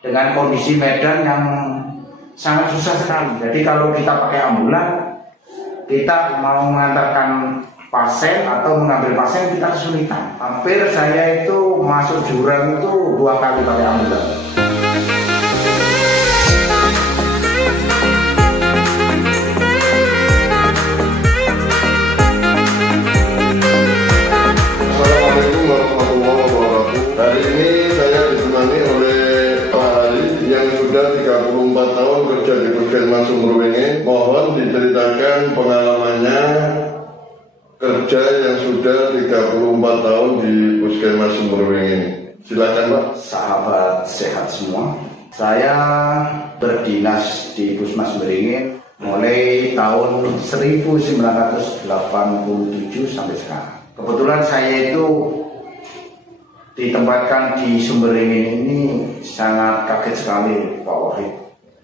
dengan kondisi medan yang sangat susah sekali. Jadi kalau kita pakai ambulan, kita mau mengantarkan pasien atau mengambil pasien, kita kesulitan. Hampir saya itu masuk jurang itu 2 kali pakai ambulan. Assalamualaikum warahmatullahi wabarakatuh. Hari ini saya ditemani oleh Pak Ali yang sudah 34 tahun kerja di Puskesmas Sumberwenge. Mohon diceritakan pengalamannya kerja yang sudah 34 tahun di Puskesmas Sumberwenge. Silakan Pak. Sahabat sehat semua. Saya berdinas di Puskesmas Sumberwenge mulai tahun 1987 sampai sekarang. Kebetulan saya itu ditempatkan di Sumberwenge ini sangat kaget sekali Pak Wahid.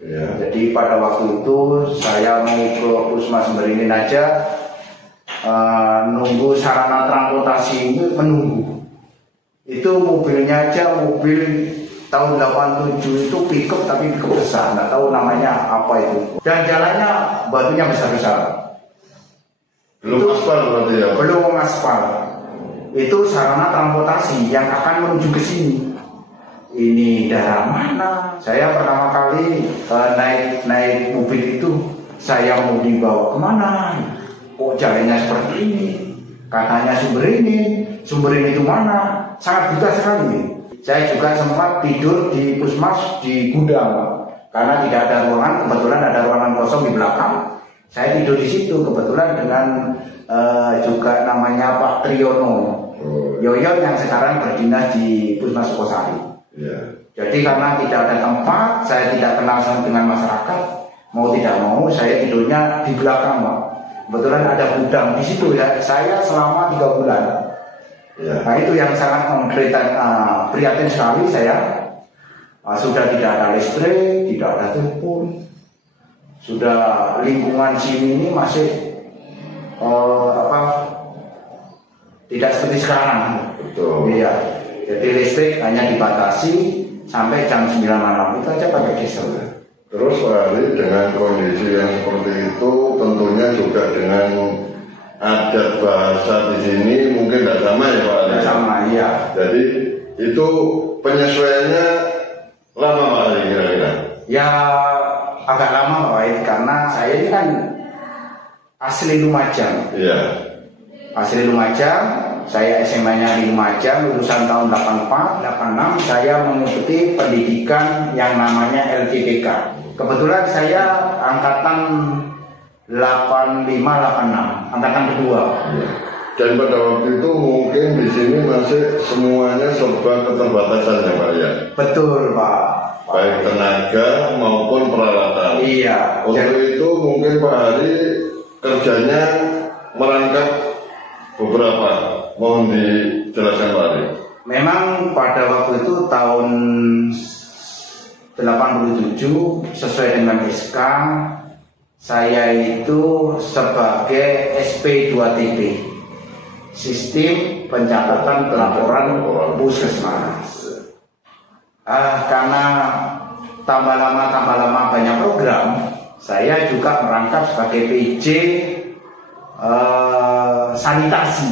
Ya. Jadi pada waktu itu saya mau ke Puskesmas Sumberwenge aja nunggu sarana transportasi ini menunggu. Itu mobilnya aja mobil tahun 87 itu pickup tapi pickup besar, nggak tahu namanya apa itu. Dan jalannya batunya besar-besar. Belum aspal berarti ya? Belum aspal. Itu sarana transportasi yang akan menuju ke sini. Ini daerah mana? Saya pertama kali naik mobil itu, saya mau dibawa kemana? Kok jalannya seperti ini? Katanya Sumberwenge itu mana? Sangat buta sekali. Saya juga sempat tidur di Puskesmas di gudang karena tidak ada ruangan. Kebetulan ada ruangan kosong di belakang. Saya tidur di situ kebetulan dengan juga namanya Pak Triyono Yoyo yang sekarang berdinas di Puskesmas Sukosari. Jadi karena tidak ada tempat, saya tidak kenal dengan masyarakat, mau tidak mau saya tidurnya di belakang Pak. Kebetulan ada gudang di situ ya. Saya selama 3 bulan. Nah itu yang sangat prihatin sekali saya. Sudah tidak ada listrik, tidak ada telepon. Sudah lingkungan sini ini masih tidak seperti sekarang. Betul. Iya. Jadi listrik hanya dibatasi sampai jam 9 malam. Itu aja pakai diesel. Terus Pak Ali dengan kondisi yang seperti itu tentunya juga dengan adat bahasa di sini mungkin tidak sama ya Pak Ali? Tidak sama, iya. Jadi itu penyesuaiannya lama Pak Ali kira-kira? Ya agak lama Pak Wahid karena saya ini kan asli Lumajang. Iya. Asli Lumajang, saya SMA-nya di Lumajang, lulusan tahun 84, 86 saya mengikuti pendidikan yang namanya LTPK. Kebetulan saya angkatan 85, 86, angkatan kedua. Ya. Dan pada waktu itu mungkin di sini masih semuanya serba keterbatasan ya Pak ya? Betul Pak. Baik tenaga maupun peralatan. Iya. Untuk itu mungkin Pak Hari kerjanya merangkap beberapa. Mohon dijelaskan Pak Hari. Memang pada waktu itu tahun 87 sesuai dengan SK saya itu sebagai SP2TP, Sistem Pencatatan Pelaporan Puskesmas. Karena tambah lama banyak program, saya juga merangkap sebagai PJ sanitasi.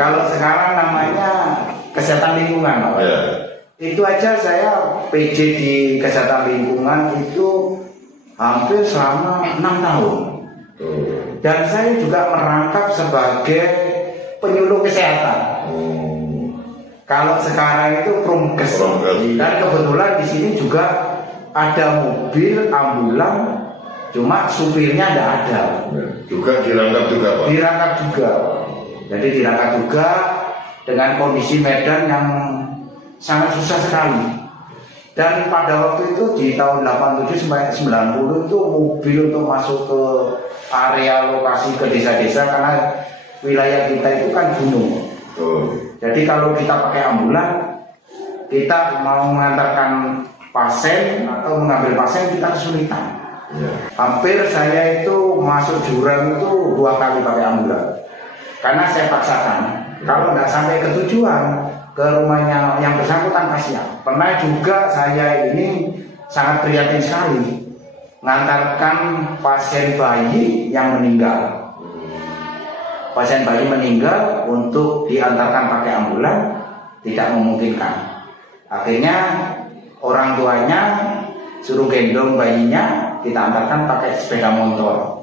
Kalau sekarang namanya kesehatan lingkungan, Pak. Ya. Itu aja saya PJ di kesehatan lingkungan itu hampir selama 6 tahun. Dan saya juga merangkap sebagai penyuluh kesehatan. Kalau sekarang itu Promkes. Dan kebetulan di sini juga ada mobil ambulan, cuma supirnya tidak ada. Juga dirangkap juga Pak? Dirangkap juga. Jadi dirangkap juga dengan kondisi medan yang sangat susah sekali. Dan pada waktu itu di tahun 87 sampai 90 itu mobil untuk masuk ke area lokasi ke desa-desa karena wilayah kita itu kan gunung. Jadi kalau kita pakai ambulan, kita mau mengantarkan pasien atau mengambil pasien kita kesulitan. Hampir saya itu masuk jurang itu 2 kali pakai ambulan. Karena saya paksakan, kalau nggak sampai ke tujuan, ke rumahnya yang bersangkutan kasihan. Pernah juga saya ini sangat prihatin sekali mengantarkan pasien bayi yang meninggal. Pasien bayi meninggal untuk diantarkan pakai ambulan tidak memungkinkan. Akhirnya orang tuanya suruh gendong bayinya, kita antarkan pakai sepeda motor.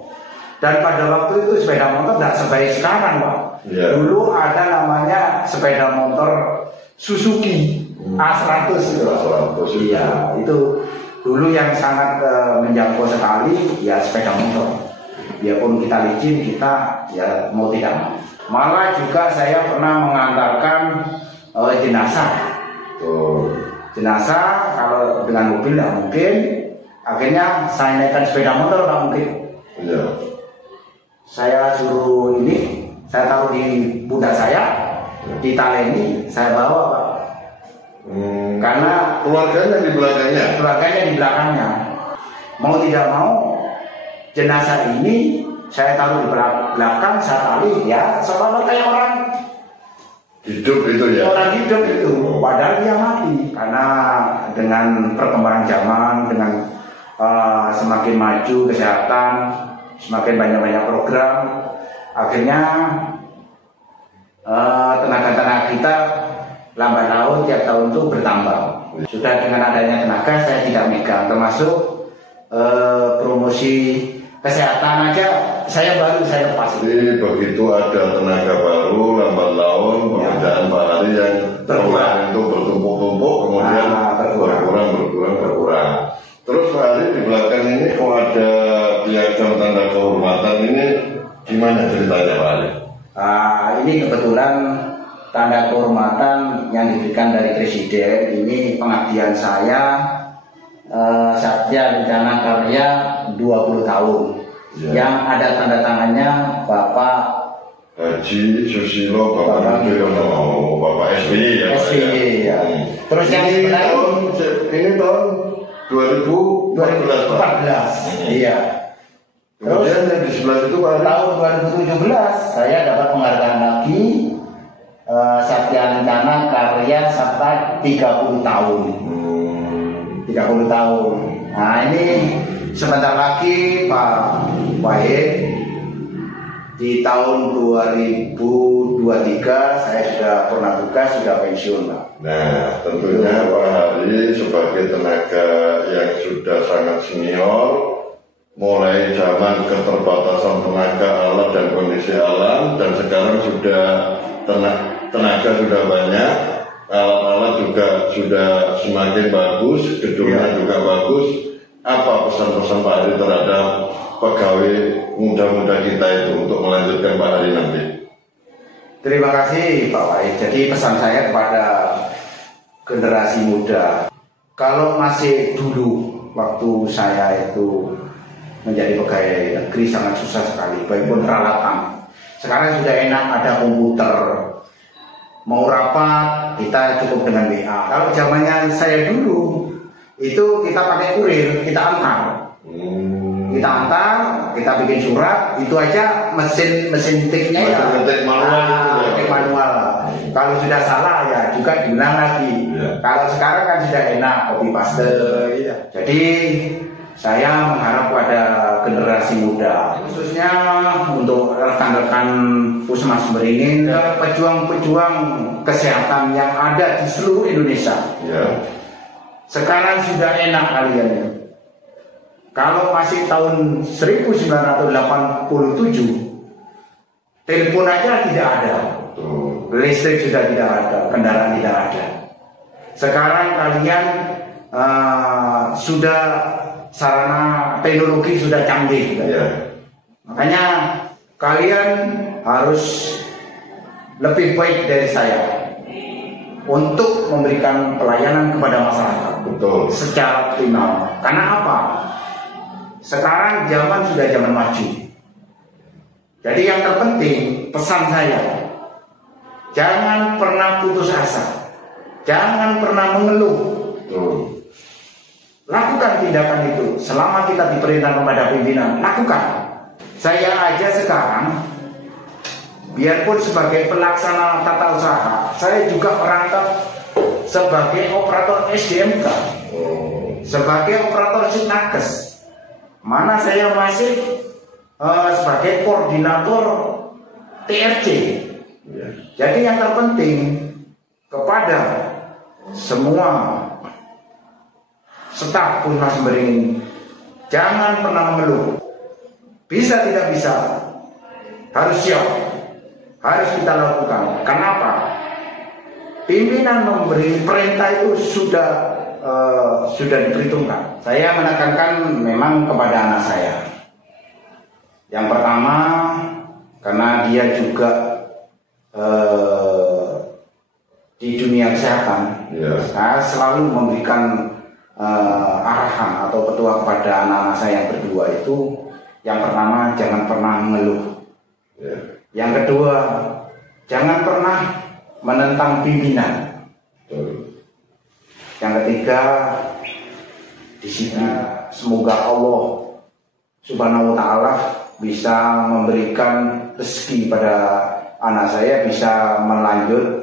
Dan pada waktu itu sepeda motor tidak sebaik sekarang, Pak. Yeah. Dulu ada namanya sepeda motor Suzuki A100 itu. Iya, itu dulu yang sangat menjangkau sekali ya sepeda motor. Biarpun kita licin, kita ya mau tidak mau. Malah juga saya pernah mengantarkan jenazah. Jenazah kalau dengan mobil tidak mungkin. Akhirnya saya naikkan sepeda motor tidak mungkin. Yeah. Saya suruh ini, saya taruh di pundak saya, ditaleni, saya bawa, Pak. Karena keluarganya di belakangnya. Keluarganya di belakangnya. Mau tidak mau, jenazah ini saya taruh di belakang, saya tali, ya seolah kayak orang hidup itu ya. Orang hidup itu, padahal dia mati. Karena dengan perkembangan zaman, dengan semakin maju kesehatan, semakin banyak program, akhirnya tenaga-tenaga kita lambat laun tiap tahun itu bertambah. Sudah dengan adanya tenaga saya tidak megang, termasuk promosi kesehatan aja saya lepas. Jadi begitu ada tenaga baru lambat laun pekerjaan Pak Hari yang berkurang itu bertumpuk-tumpuk kemudian berkurang. Terus Pak Hari di belakang ini kok ada piagam tanda kehormatan ini gimana ceritanya Pak Hari? Ini kebetulan tanda kehormatan yang diberikan dari Presiden. Ini pengabdian saya Satya Rencana Karya 20 tahun ya. Yang ada tanda tangannya Bapak Haji Susilo Bapak Yudhoyono, Bapak SBY ya. Terus yang ini tahun 2014. Iya. Kemudian yang di sebelah itu tahun 2017 saya dapat penghargaan lagi Satya Rencana Karya Sabta 30 tahun. 30 tahun. Nah ini sebentar lagi Pak Wahid di tahun 2023 saya sudah pernah tugas, sudah pensiun, Pak. Nah, tentunya Pak Hari sebagai tenaga yang sudah sangat senior, mulai zaman keterbatasan tenaga alat dan kondisi alam, dan sekarang sudah tenaga sudah banyak, alat-alat juga sudah semakin bagus, gedungnya juga bagus. Apa pesan-pesan Pak Hari terhadap pegawai muda-muda kita itu untuk melanjutkan Pak Hari nanti? Terima kasih Pak Wahid. Jadi pesan saya kepada generasi muda, kalau masih dulu waktu saya itu menjadi pegawai negeri sangat susah sekali, baik pun peralatan. Sekarang sudah enak, ada komputer. Mau rapat kita cukup dengan WA. Kalau zamannya saya dulu itu kita pakai kurir, kita antar. Kita antar, kita bikin surat, itu aja mesin tiknya ya. Mesin manual. Kalau sudah salah ya juga diulang lagi. Kalau sekarang kan sudah enak, copy paste. Jadi saya mengharap pada generasi muda, khususnya untuk rekan-rekan Puskesmas Beringin, pejuang-pejuang kesehatan yang ada di seluruh Indonesia. Sekarang sudah enak kalian ya. Kalau masih tahun 1987, telepon aja tidak ada, listrik sudah tidak ada, kendaraan tidak ada. Sekarang kalian sudah sarana teknologi sudah canggih. Makanya kalian harus lebih baik dari saya untuk memberikan pelayanan kepada masyarakat. Betul. Secara optimal. Karena apa? Sekarang zaman sudah zaman maju. Jadi yang terpenting pesan saya, jangan pernah putus asa, jangan pernah mengeluh. Lakukan tindakan itu selama kita diperintah kepada pimpinan, lakukan. Saya aja sekarang biarpun sebagai pelaksana tata usaha, saya juga merangkap sebagai operator SDMK, sebagai operator Sitnakes, mana saya masih sebagai koordinator TRC. Jadi yang terpenting kepada semua staf Puskesmas Beringin, jangan pernah mengeluh. Bisa tidak bisa, harus siap, harus kita lakukan. Kenapa? Pimpinan memberi perintah itu sudah diperhitungkan. Saya menekankan memang kepada anak saya. Yang pertama, karena dia juga di dunia kesehatan, saya selalu memberikan arahan atau petua kepada anak-anak saya yang berdua itu. Yang pertama, jangan pernah mengeluh. Yang kedua, jangan pernah menentang pimpinan. Yang ketiga, di sini semoga Allah Subhanahu wa Ta'ala bisa memberikan rezeki pada anak saya, bisa melanjut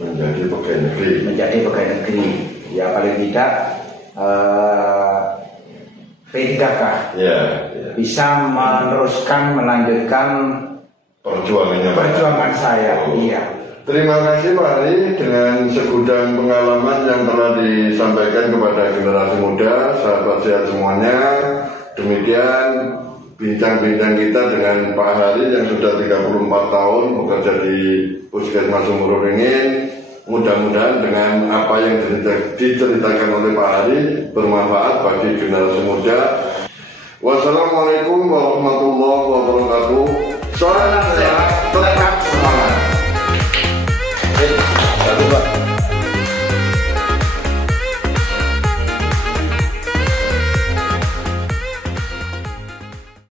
menjadi pegawai negeri. Ya paling tidak P3K bisa meneruskan, melanjutkan perjuangan saya. Iya. Terima kasih Pak Hari dengan segudang pengalaman yang telah disampaikan kepada generasi muda, sahabat sehat semuanya. Demikian bincang-bincang kita dengan Pak Hari yang sudah 34 tahun bekerja di Puskesmas Sumur Beringin. Mudah-mudahan dengan apa yang diceritakan oleh Pak Hari bermanfaat bagi generasi muda. Wassalamualaikum warahmatullahi wabarakatuh. Salam sehat, tetap semangat.